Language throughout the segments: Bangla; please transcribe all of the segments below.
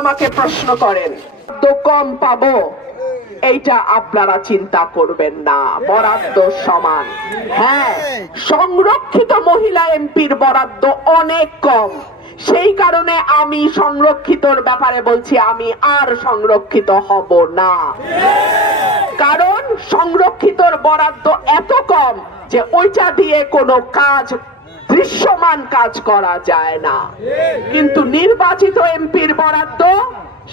আমাকে প্রশ্ন করেন তো কম পাবো, এইটা আপনারা চিন্তা করবেন না, বরাদ্দ সমান। হ্যাঁ, সংরক্ষিত মহিলা এমপির বরাদ্দ অনেক কম, সেই কারণে আমি সংরক্ষিতর ব্যাপারে বলছি আমি আর সংরক্ষিত হব না। কারণ সংরক্ষিতর বরাদ্দ এত কম যে ওইটা দিয়ে কোনো কাজ, দৃশ্যমান কাজ করা যায় না। কিন্তু নির্বাচিত এমপির বরাদ্দ,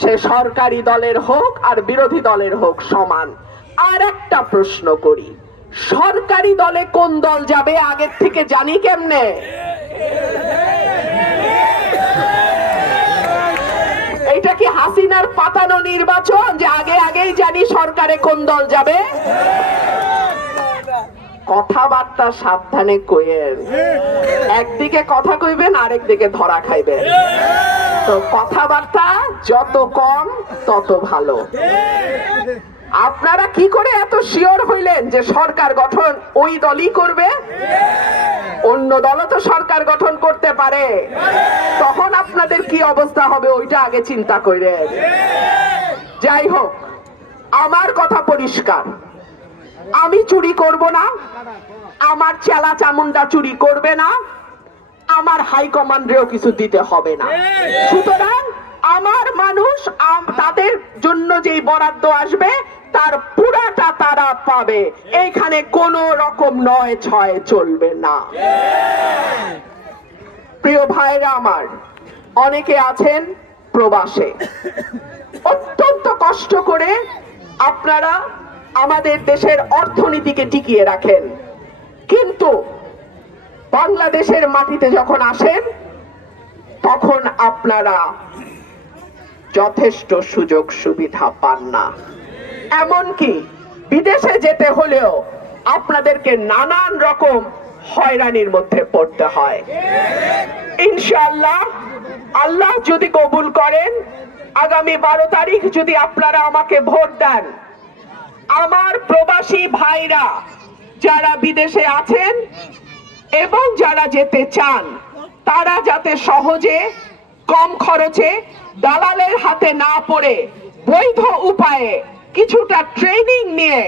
সে সরকারি দলের হোক আর বিরোধী দলের হোক সমান। আর একটা প্রশ্ন করি, সরকারি দলে কোন দল যাবে আগের থেকে জানি কেমনে? এটা কি হাসিনার পাতানো নির্বাচন যে আগে আগেই জানি সরকারে কোন দল যাবে? কথাবার্তা সাবধানে কইেন, একদিকে কথা কইবেন আরেকদিকে ধরা খাইবেন। তো কথাবার্তা যত কম তত ভালো। আপনারা কি করে এত শিওর হইলেন যে সরকার গঠন ওই দলই করবে? অন্য দলও তো সরকার গঠন করতে পারে, তখন আপনাদের কি অবস্থা হবে ওইটা আগে চিন্তা করেন। যাই হোক, আমার কথা পরিষ্কার, আমি চুরি করব না, আমার চেলা চামুন্ডা চুরি করবে না, আমার হাইকমান্ডেও কিছু দিতে হবে না। সুতরাং আমার মানুষ তাদের জন্য যেই বরাদ্দ আসবে তার পুরাটা তারা পাবে, এইখানে কোন রকম নয় ছয় চলবে না। প্রিয় ভাইরা আমার, অনেকে আছেন প্রবাসে, অত্যন্ত কষ্ট করে আপনারা আমাদের দেশের অর্থনীতিকে টিকিয়ে রাখেন, কিন্তু বাংলাদেশের মাটিতে যখন আসেন তখন আপনারা যথেষ্ট সুযোগ সুবিধা পান না। এমনকি বিদেশে যেতে হলেও আপনাদেরকে নানান রকম হয়রানির মধ্যে পড়তে হয়। ইনশাআল্লাহ, আল্লাহ যদি কবুল করেন, আগামী 12 তারিখ যদি আপনারা আমাকে ভোট দেন, আমার প্রবাসী ভাইরা যারা বিদেশে আছেন এবং যারা যেতে চান, তারা যাতে সহজে কম খরচে দালালের হাতে না পড়ে বৈধ উপায়ে কিছুটা ট্রেনিং নিয়ে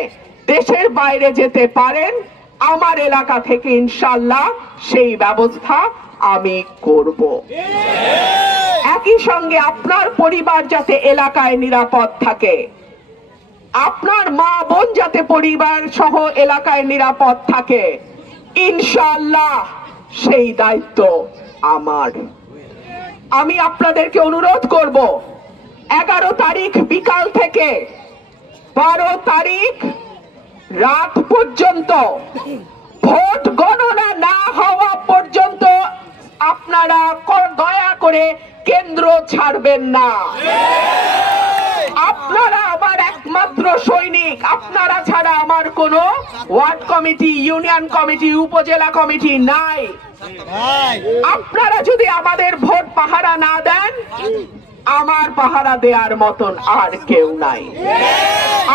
দেশের বাইরে যেতে পারেন, আমার এলাকা থেকে ইনশাআল্লাহ সেই ব্যবস্থা আমি করব। একই সঙ্গে আপনার পরিবার যাতে এলাকায় নিরাপদ থাকে, আপনার মা বোন যাতে পরিবার সহ এলাকায় নিরাপদ থাকে, ইনশাআল্লাহ সেই দায়িত্ব আমার। আমি আপনাদেরকে অনুরোধ করব, 11 তারিখ বিকাল থেকে 12 তারিখ রাত পর্যন্ত, ভোট গণনা না হওয়া পর্যন্ত আপনারা দয়া করে কেন্দ্র ছাড়বেন না। আপনারা আমার একমাত্র সৈনিক, আপনারা ছাড়া আমার কোনো ওয়ার্ড কমিটি, ইউনিয়ন কমিটি, উপজেলা কমিটি নাই। আপনারা যদি আমাদের ভোট পাহারা না দেন, আমার পাহারা দেওয়ার মতন আর কেউ নাই।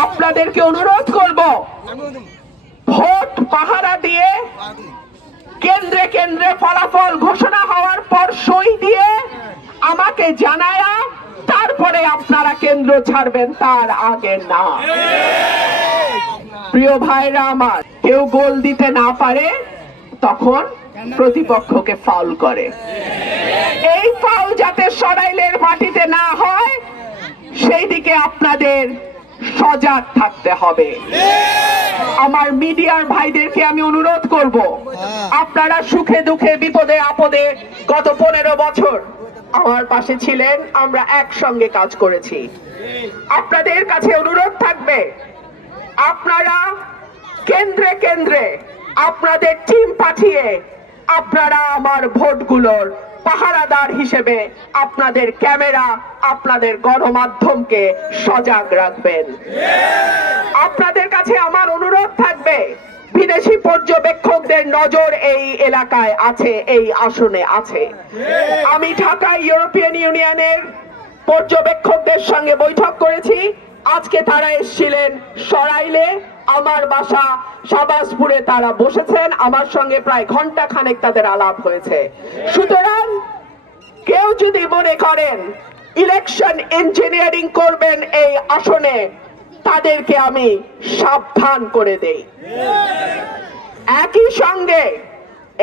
আপনাদেরকে অনুরোধ করব, ভোট পাহারা দিয়ে কেন্দ্রে কেন্দ্রে ফলাফল ঘোষণা হওয়ার পর সই দিয়ে আমাকে জানায়া তারপরে আপনারা কেন্দ্র ছাড়বেন, তার আগে না। প্রিয় ভাইরা আমার, কেউ গোল দিতে না পারে তখন প্রতিপক্ষকে ফাউল করে। এই ফাউল যাতে সরাইলের মাটিতে না হয় সেই দিকে আপনাদের সজাগ থাকতে হবে। আমার মিডিয়ার ভাইদেরকে আমি অনুরোধ করব, আপনারা সুখে দুঃখে বিপদে আপদে গত 15 বছর আমার পাশে ছিলেন, আমরা একসঙ্গে কাজ করেছি। আপনাদের কাছে অনুরোধ থাকবে, আপনারা কেন্দ্রে কেন্দ্রে আপনাদের টিম পাঠিয়ে আপনারা আমার ভোটগুলোর পাহারাদার হিসেবে আপনাদের ক্যামেরা, আপনাদের গণমাধ্যমকে সজাগ রাখবেন। আপনাদের কাছে আমার অনুরোধ থাকবে, বিদেশি পর্যবেক্ষকদের নজর এই এলাকায় আছে, এই আসনে আছে। আমি ঢাকায় ইউরোপিয়ান ইউনিয়নের পর্যবেক্ষকদের সঙ্গে বৈঠক করেছি, আজকে তারা এসেছিলেন সরাইলে, আমার বাসা শাহবাজপুরে তারা বসেছেন, আমার সঙ্গে প্রায় ঘন্টা খানেক তাদের আলাপ হয়েছে। সুতরাং কেউ যদি মনে করেন ইলেকশন ইঞ্জিনিয়ারিং করবেন এই আসনে, তাদেরকে আমি সাবধান করে দেই। একই সঙ্গে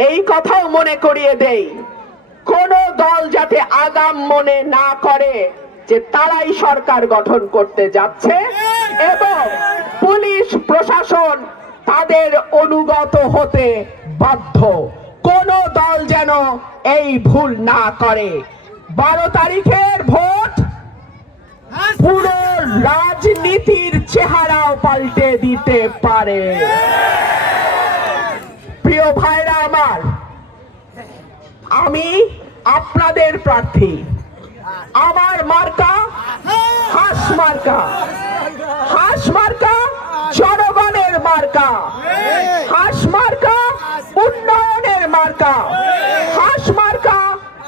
এই কথাও মনে করিয়ে দেই, কোন দল যাতে আগাম মনে না করে যে তারাই সরকার গঠন করতে যাচ্ছে এবং পুলিশ প্রশাসন তাদের অনুগত হতে বাধ্য। কোন দল যেন এই ভুল না করে। 12 তারিখের ভোট পুরো রাজনীতির চেহারাও পাল্টে দিতে পারে। প্রিয় ভাইরা আমার, আমি আপনাদের প্রার্থী। আমার মার্কা হাঁস মার্কা। হাঁস মার্কা জনগণের মার্কা। হাঁস মার্কা উন্নয়নের মার্কা। হাঁস মার্কা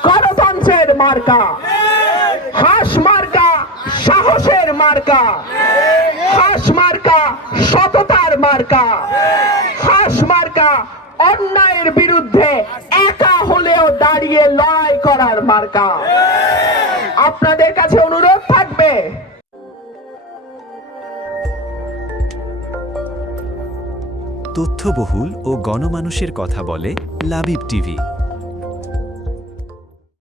গণতন্ত্রের মার্কা। হাঁস মার্কা সাহসের মার্কা। হাঁস মার্কা সততার মার্কা। হাঁস মার্কা অন্যায়ের বিরুদ্ধে একা হলেও দাঁড়িয়ে লড়াই করার মার্কা। আপনাদের কাছে অনুরোধ থাকবে, তথ্যবহুল ও গণমানুষের কথা বলে লাবিব টিভি।